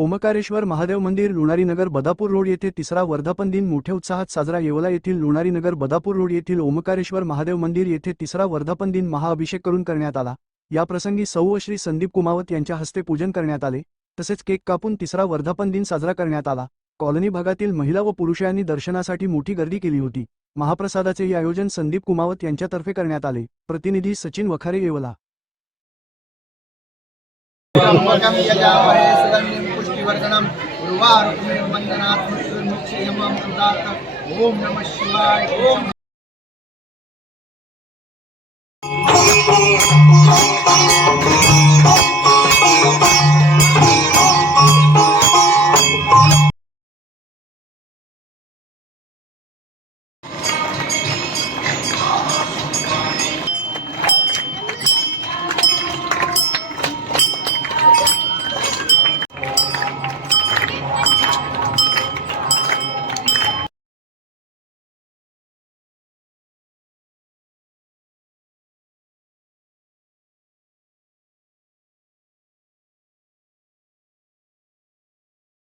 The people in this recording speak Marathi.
ओमकारेश्वर महादेव मंदिर लोणारीनगर बदापूर रोड येथे तिसरा वर्धापन दिन मोठ्या उत्साहात साजरा। येवला येथील लोणारीनगर बदापूर रोड येथील ओमकारेश्वर महादेव मंदिर येथे तिसरा वर्धापन दिन महाअभिषेक करून करण्यात आला। या प्रसंगी सौ श्री संदीप कुमावत यांच्या हस्ते पूजन करण्यात आले, तसेच केक कापून तिसरा वर्धापन दिन साजरा करण्यात आला। कॉलनी भागातील महिला व पुरुषांनी दर्शनासाठी मोठी गर्दी केली होती। महाप्रसादाचे आयोजन संदीप कुमावत यांच्यातर्फे करण्यात आले। प्रतिनिधी सचिन वखारे, येवला। ओम नमः शिवाय।